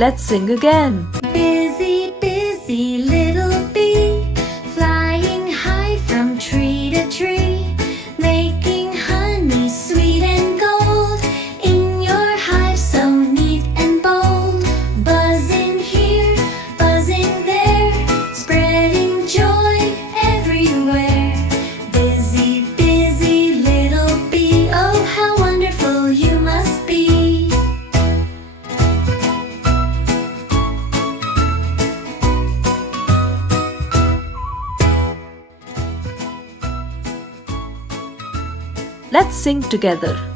Let's sing again. Busy, busy little bee, flying high from tree to tree, making honey sweet and gold in your hive so neat and bold. Buzzing here, buzzing there, spreading joy everywhere. Busy, busy little bee, oh how wonderful you must be. Let's sing together.